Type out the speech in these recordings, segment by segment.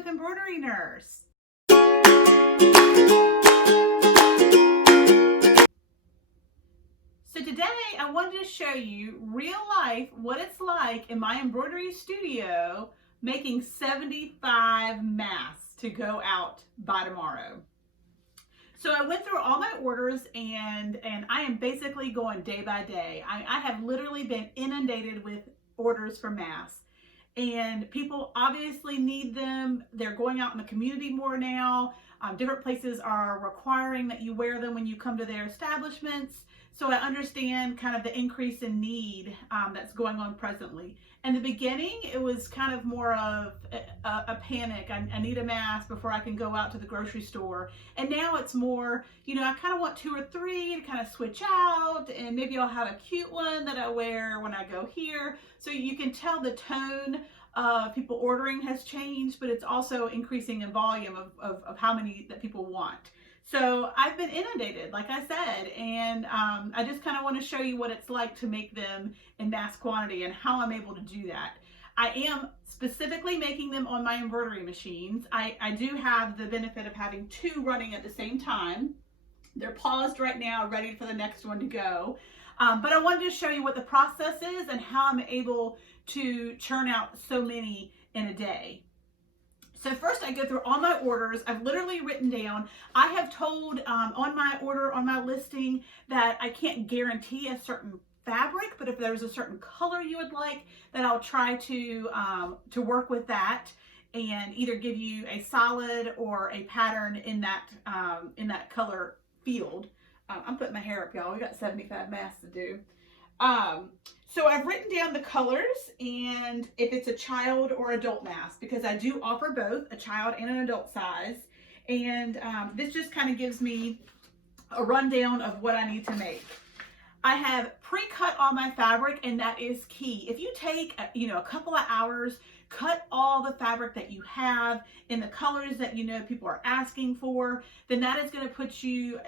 with Embroidery Nurse. So today I wanted to show you real life what it's like in my embroidery studio making 75 masks to go out by tomorrow. So I went through all my orders and I am basically going day by day. I have literally been inundated with orders for masks. And people obviously need them. They're going out in the community more now. Different places are requiring that you wear them when you come to their establishments. So I understand kind of the increase in need that's going on presently. In the beginning, it was kind of more of a panic. I need a mask before I can go out to the grocery store. And now it's more, I kind of want 2 or 3 to kind of switch out, and maybe I'll have a cute one that I wear when I go here. So you can tell the tone of people ordering has changed, but it's also increasing in volume of how many that people want. So I've been inundated, like I said, and I just kind of want to show you what it's like to make them in mass quantity and how I'm able to do that. I am specifically making them on my embroidery machines. I do have the benefit of having 2 running at the same time. They're paused right now, ready for the next one to go. But I wanted to show you what the process is and how I'm able to churn out so many in a day. So first I go through all my orders. I've literally written down, I have told on my order, on my listing, that I can't guarantee a certain fabric, but if there's a certain color you would like, then I'll try to work with that and either give you a solid or a pattern in that color field. I'm putting my hair up, y'all. We got 75 masks to do. So I've written down the colors and if it's a child or adult mask, because I do offer both a child and an adult size. And this just kind of gives me a rundown of what I need to make. I have pre-cut all my fabric, and that is key. If you take a couple of hours, cut all the fabric that you have in the colors that people are asking for, then that is going to put you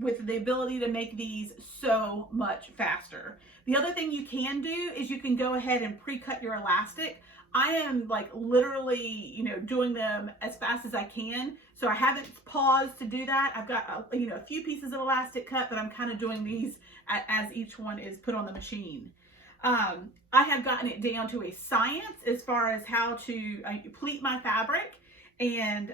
with the ability to make these so much faster. The other thing you can do is you can go ahead and pre-cut your elastic. I am like literally, doing them as fast as I can. So I haven't paused to do that. I've got, a few pieces of elastic cut, but I'm kind of doing these as each one is put on the machine. I have gotten it down to a science as far as how to pleat my fabric, and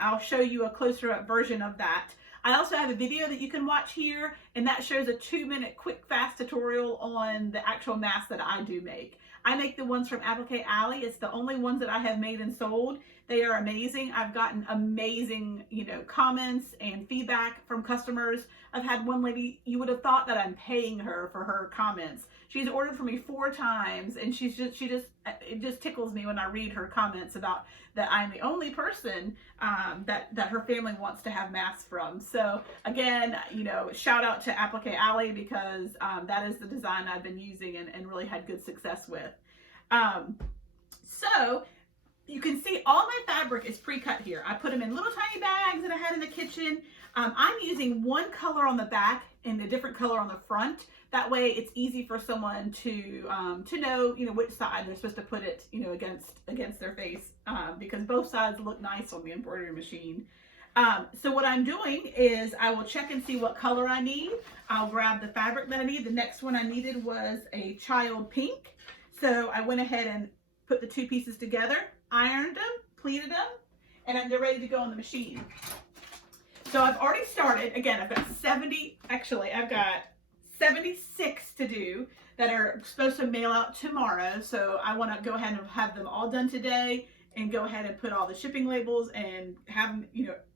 I'll show you a closer up version of that. I also have a video that you can watch here, and that shows a 2-minute quick fast tutorial on the actual mask that I do make. I make the ones from Applique Alley. It's the only ones that I have made and sold. They are amazing. I've gotten amazing, comments and feedback from customers. I've had one lady, you would have thought that I'm paying her for her comments. She's ordered for me 4 times, and it just tickles me when I read her comments about that I'm the only person that her family wants to have masks from. So again, shout out to Applique Alley, because that is the design I've been using and really had good success with. So you can see all my fabric is pre-cut here. I put them in little tiny bags that I had in the kitchen. I'm using one color on the back and a different color on the front. That way it's easy for someone to know, which side they're supposed to put it, against their face, because both sides look nice on the embroidery machine. So what I'm doing is I will check and see what color I need. I'll grab the fabric that I need. The next one I needed was a child pink. So I went ahead and put the 2 pieces together, ironed them, pleated them, and they're ready to go on the machine. So I've already started. Again, I've got 76 to do that are supposed to mail out tomorrow. So I want to go ahead and have them all done today and go ahead and put all the shipping labels and have them,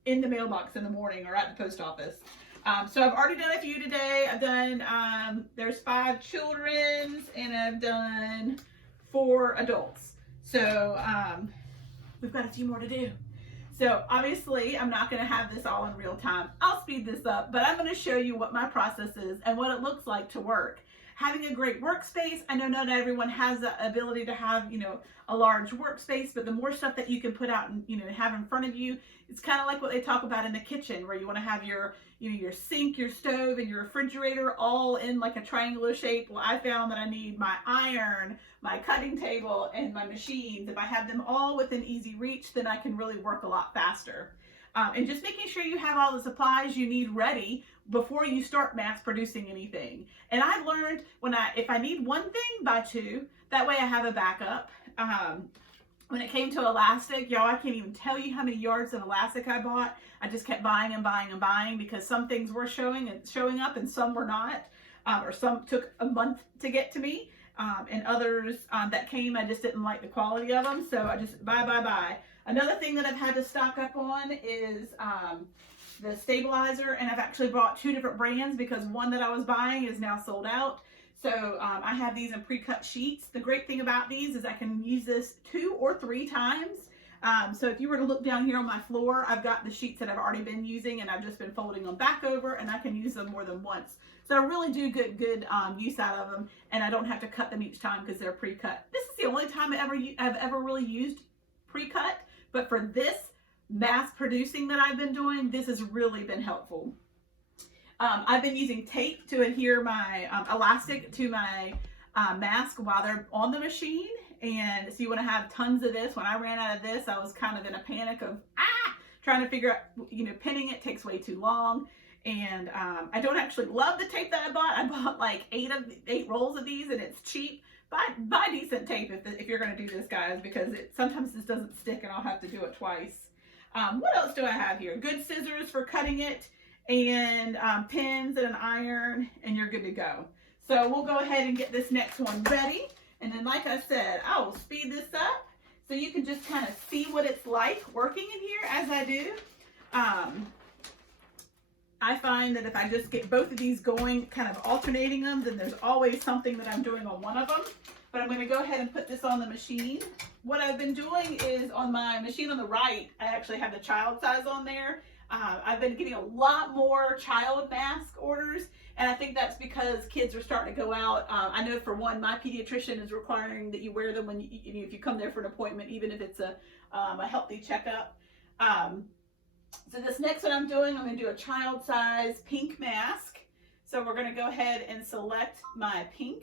in the mailbox in the morning or at the post office. So I've already done a few today. I've done, there's 5 children's, and I've done 4 adults. So we've got a few more to do. So obviously I'm not going to have this all in real time. I'll speed this up, but I'm going to show you what my process is and what it looks like to work. having a great workspace. I know not everyone has the ability to have, a large workspace, but the more stuff that you can put out and, have in front of you, it's kind of like what they talk about in the kitchen, where you want to have your, your sink, your stove, and your refrigerator all in like a triangular shape. Well, I found that I need my iron, my cutting table, and my machines. If I have them all within easy reach, then I can really work a lot faster. And just making sure you have all the supplies you need ready before you start mass producing anything. And I've learned if I need one thing, buy two. That way I have a backup. When it came to elastic, y'all, I can't even tell you how many yards of elastic I bought. I just kept buying and buying and buying because some things were showing up and some were not, or some took a month to get to me, and others that came, I just didn't like the quality of them, so I just buy. Another thing that I've had to stock up on is the stabilizer, and I've actually bought two different brands because one that I was buying is now sold out. So I have these in pre-cut sheets. The great thing about these is I can use this 2 or 3 times. So if you were to look down here on my floor, I've got the sheets that I've already been using, and I've just been folding them back over, and I can use them more than once. So I really do good use out of them, and I don't have to cut them each time because they're pre-cut. This is the only time I've ever really used pre-cut, but for this mass producing that I've been doing, this has really been helpful. I've been using tape to adhere my elastic to my mask while they're on the machine. And so you want to have tons of this. When I ran out of this, I was kind of in a panic of trying to figure out, pinning it takes way too long. And I don't actually love the tape that I bought. I bought like 8 rolls of these, and it's cheap. Buy decent tape if you're going to do this, guys, because sometimes this doesn't stick and I'll have to do it twice. What else do I have here? Good scissors for cutting it, and pins and an iron, and you're good to go. So we'll go ahead and get this next one ready. And then, like I said, I will speed this up so you can just kind of see what it's like working in here as I do. I find that if I just get both of these going, kind of alternating them, then there's always something that I'm doing on one of them. But I'm going to go ahead and put this on the machine. What I've been doing is on my machine on the right, I actually have the child size on there. I've been getting a lot more child mask orders, and I think that's because kids are starting to go out. I know for one, my pediatrician is requiring that you wear them when if you come there for an appointment, even if it's a healthy checkup. So this next one I'm going to do a child size pink mask. So we're going to go ahead and select my pink.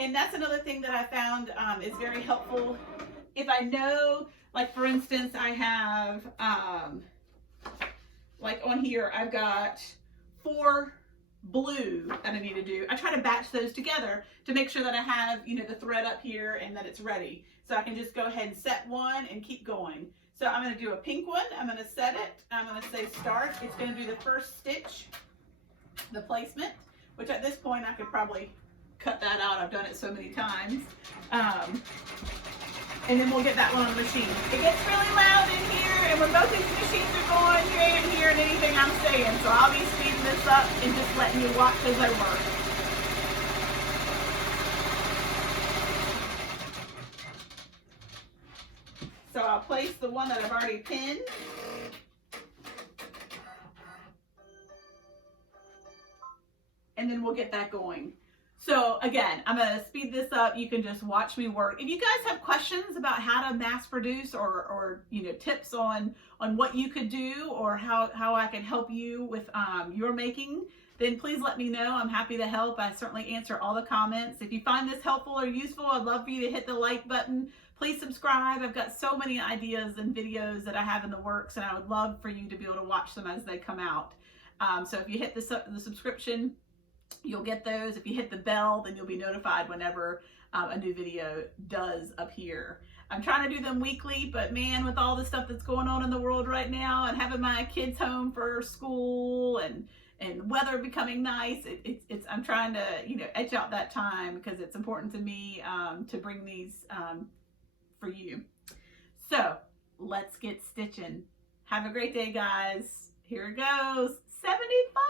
And that's another thing that I found is very helpful. If I know, like for instance, I have, like on here, I've got 4 blue that I need to do. I try to batch those together to make sure that I have, the thread up here and that it's ready. So I can just go ahead and set one and keep going. So I'm going to do a pink one. I'm going to set it. I'm going to say start. It's going to do the first stitch, the placement, which at this point I could probably cut that out. I've done it so many times. And then we'll get that one on the machine. It gets really loud in here, and when both these machines are going, you ain't hearing anything I'm saying. So I'll be speeding this up and just letting you watch as I work. So I'll place the one that I've already pinned. And then we'll get that going. So again, I'm going to speed this up. You can just watch me work. If you guys have questions about how to mass produce or tips on what you could do or how I can help you with your making, then please let me know. I'm happy to help. I certainly answer all the comments. If you find this helpful or useful, I'd love for you to hit the like button. Please subscribe. I've got so many ideas and videos that I have in the works, and I would love for you to be able to watch them as they come out. So if you hit the subscription, you'll get those. If you hit the bell, then you'll be notified whenever a new video does appear. I'm trying to do them weekly, but man, with all the stuff that's going on in the world right now and having my kids home for school and weather becoming nice, I'm trying to edge out that time because it's important to me to bring these for you. So let's get stitching. Have a great day, guys. Here it goes. 75.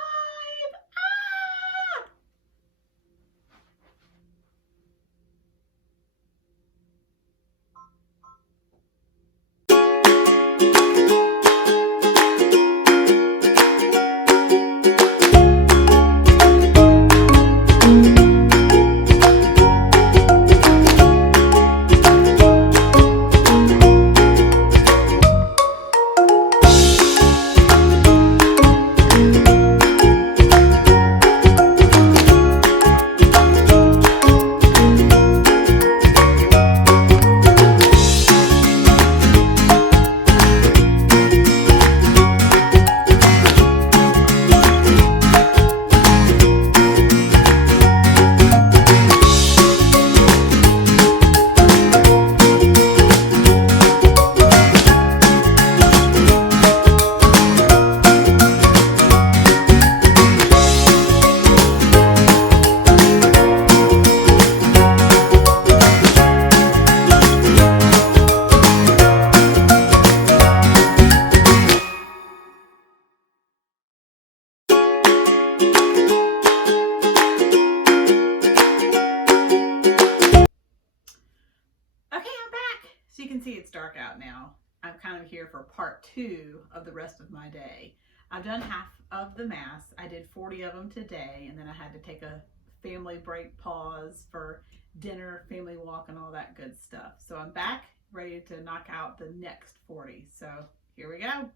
So you can see it's dark out now. I'm kind of here for part 2 of the rest of my day. I've done half of the mass. I did 40 of them today, and then I had to take a family break pause for dinner, family walk, and all that good stuff. So I'm back ready to knock out the next 40. So here we go.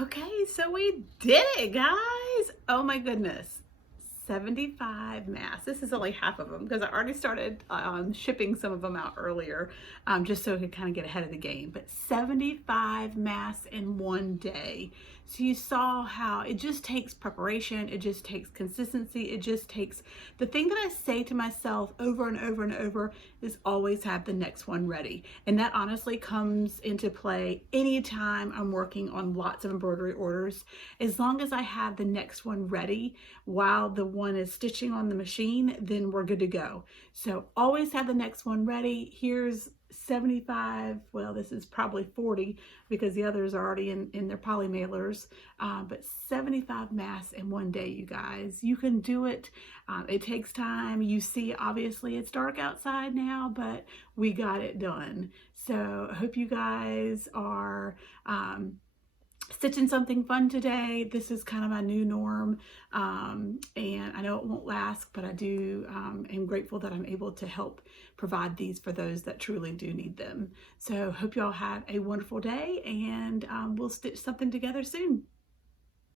Okay, so we did it, guys. Oh my goodness. 75 masks. This is only half of them because I already started shipping some of them out earlier, just so I could kind of get ahead of the game. But 75 masks in one day. So you saw how it just takes preparation, it just takes consistency, it just takes, the thing that I say to myself over and over and over is always have the next one ready. And that honestly comes into play anytime I'm working on lots of embroidery orders. As long as I have the next one ready while the one is stitching on the machine, then we're good to go. So always have the next one ready. Here's 75, well, this is probably 40 because the others are already in their poly mailers, but 75 masks in one day, you guys. You can do it. It takes time. You see, obviously it's dark outside now, but we got it done. So I hope you guys are stitching something fun today. This is kind of my new norm, and I know it won't last, but I do am grateful that I'm able to help provide these for those that truly do need them. So hope you all have a wonderful day, and we'll stitch something together soon.